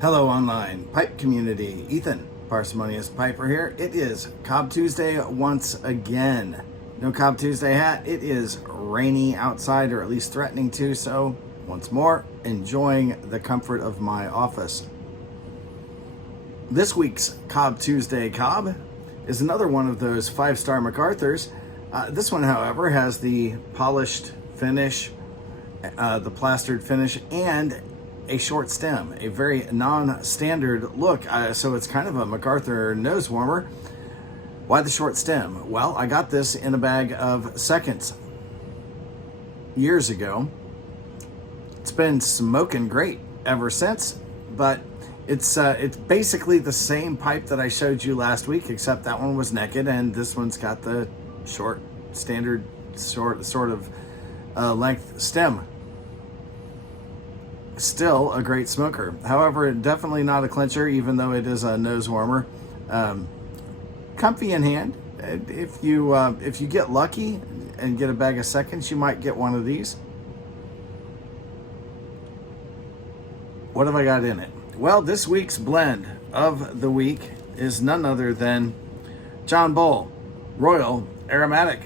Hello, online pipe community. Ethan, Parsimonious Piper here. It is Cobb Tuesday once again. No Cobb Tuesday hat. It is rainy outside, or at least threatening to, so once more, enjoying the comfort of my office. This week's Cobb Tuesday Cobb is another one of those 5-star MacArthurs. This one, however, has the polished finish, the plastered finish, and a short stem, a very non-standard look. So it's kind of a MacArthur nose warmer. Why the short stem? Well, I got this in a bag of seconds years ago. It's been smoking great ever since, but it's basically the same pipe that I showed you last week, except that one was naked and this one's got the short, standard sort of length stem. Still a great smoker. However, definitely not a clincher, even though it is a nose warmer. Comfy in hand. If you get lucky and get a bag of seconds, you might get one of these. What have I got in it? Well, this week's blend of the week is none other than John Bull Royal Aromatic.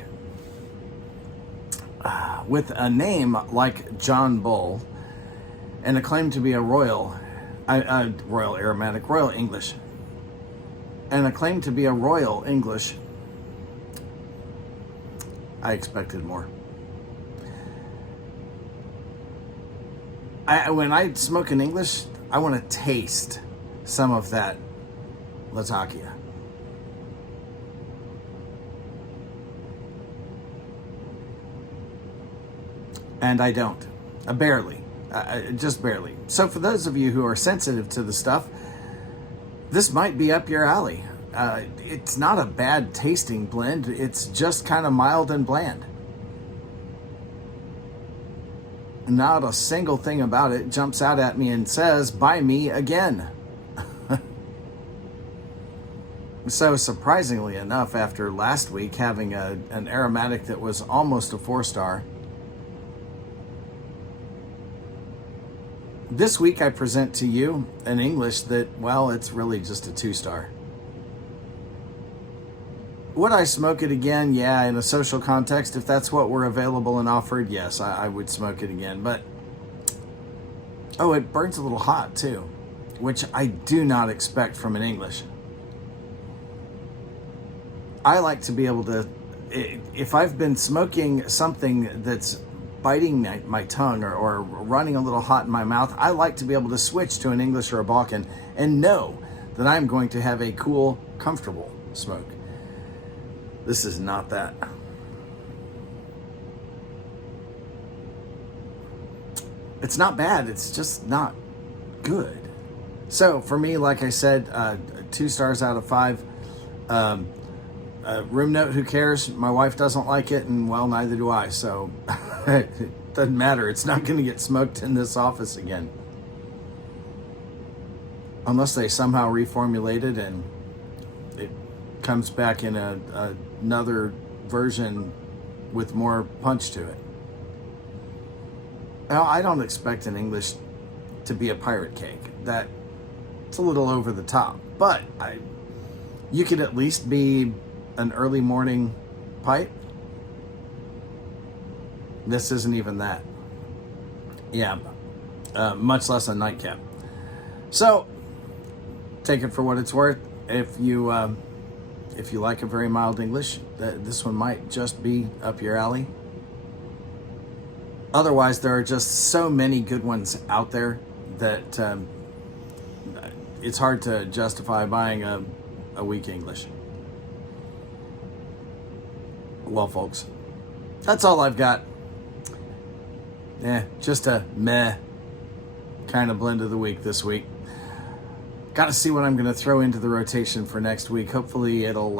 With a name like John Bull and a claim to be a Royal Aromatic, Royal English, and a claim to be a Royal English, I expected more. When I smoke an English, I want to taste some of that Latakia. And I don't. Barely. Just barely. So for those of you who are sensitive to the stuff, this might be up your alley. It's not a bad tasting blend. It's just kind of mild and bland. Not a single thing about it jumps out at me and says, buy me again. So surprisingly enough, after last week having an aromatic that was almost a 4-star, this week I present to you an English that, well, it's really just a 2-star. Would I smoke it again? Yeah, in a social context, if that's what were available and offered, yes, I would smoke it again. But, oh, it burns a little hot too, which I do not expect from an English. I like to be able to, if I've been smoking something that's biting my tongue or running a little hot in my mouth, I like to be able to switch to an English or a Balkan and know that I'm going to have a cool, comfortable smoke. This is not that. It's not bad, it's just not good. So for me, like I said, 2 stars out of 5. Room note, who cares? My wife doesn't like it, and well, neither do I, so it doesn't matter. It's not going to get smoked in this office again. Unless they somehow reformulate it and it comes back in another version with more punch to it. Now, I don't expect an English to be a pirate cake. It's a little over the top, but you could at least be an early morning pipe. This isn't even that. Yeah, much less a nightcap. So take it for what it's worth. If you like a very mild English, this one might just be up your alley. Otherwise, there are just so many good ones out there that it's hard to justify buying a weak English. Well, folks, that's all I've got. Just a meh kind of blend of the week this week. Got to see what I'm going to throw into the rotation for next week. Hopefully it'll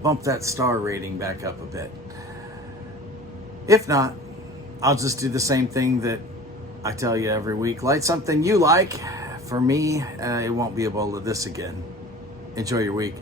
bump that star rating back up a bit. If not, I'll just do the same thing that I tell you every week. Light something you like. For me, it won't be a bowl of this again. Enjoy your week.